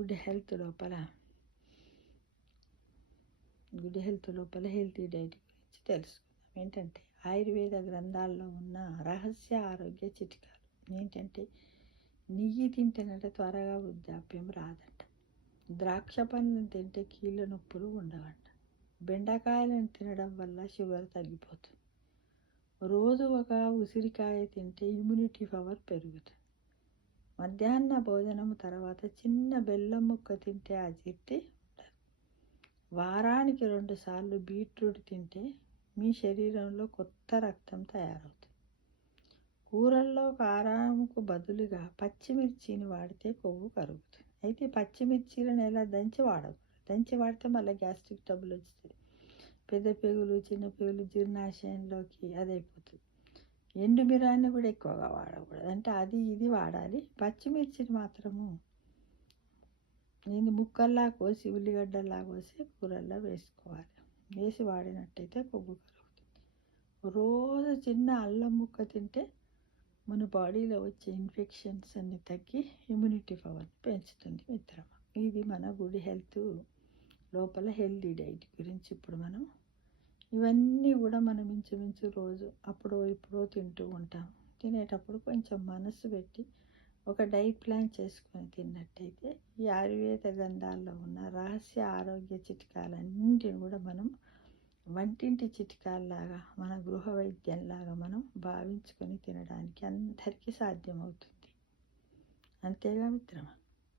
Good health లోపల healthy diet గురించి తెలుసుకుందాం. ఏంటంటే ఆయుర్వేద గ్రంథాల్లో ఉన్న రహస్య ఆరోగ్య చిట్కాలు ఏంటంటే నెయ్యి తింటేనంటే త్వరగా వృద్ధాప్యం రాదంట, ద్రాక్ష పండ్లను తింటే కీళ్ళ నొప్పులు ఉండవంట, బెండకాయలను తినడం వల్ల షుగర్ తగ్గిపోతుంది, రోజు ఒక ఉసిరికాయ తింటే ఇమ్యూనిటీ పవర్ పెరుగుతుంది, మధ్యాహ్న భోజనం తర్వాత చిన్న బెల్లం ముక్క తింటే అజీర్తి ఉండదు, వారానికి 2 సార్లు బీట్రూట్ తింటే మీ శరీరంలో కొత్త రక్తం తయారవుతుంది, కూరల్లో కారంకు బదులుగా పచ్చిమిర్చిని వాడితే కొవ్వు కరుగుతుంది. అయితే పచ్చిమిర్చిలను ఎలా దంచి వాడకూడదు, దంచి వాడితే మళ్ళీ గ్యాస్ట్రిక్ ట్రబుల్ వస్తుంది, పెద్ద పేగులు చిన్న పేగులు జీర్ణాశయంలోకి అదైపోతుంది. ఎండు మిరాన్ని కూడా ఎక్కువగా వాడకూడదు, అంటే అది ఇది వాడాలి. పచ్చిమిర్చిని మాత్రము నేను ముక్కల్లా కోసి ఉల్లిగడ్డల్లా కోసి కూరల్లో వేసుకోవాలి, వేసి వాడినట్టయితే కొవ్వు కరుగుతుంది. రోజు చిన్న అల్లం ముక్క తింటే మన బాడీలో వచ్చే ఇన్ఫెక్షన్స్ అన్ని తగ్గి ఇమ్యూనిటీ పవర్ని పెంచుతుంది మిత్రమా. ఇది మన గుడ్ హెల్త్ లోపల హెల్తీ డైట్ గురించి. ఇప్పుడు మనం ఇవన్నీ కూడా మనం ఇంచుమించు రోజు అప్పుడో ఇప్పుడో తింటూ ఉంటాం. తినేటప్పుడు కొంచెం మనసు పెట్టి ఒక డైట్ ప్లాన్ చేసుకొని తిన్నట్టయితే ఈ ఆయుర్వేద గ్రంథాల్లో ఉన్న రహస్య ఆరోగ్య చిట్కాలన్నింటిని కూడా మనం వంటింటి చిట్కాల్లాగా మన గృహ వైద్యంలాగా మనం భావించుకొని తినడానికి అందరికీ సాధ్యమవుతుంది. అంతేగా మిత్రమా.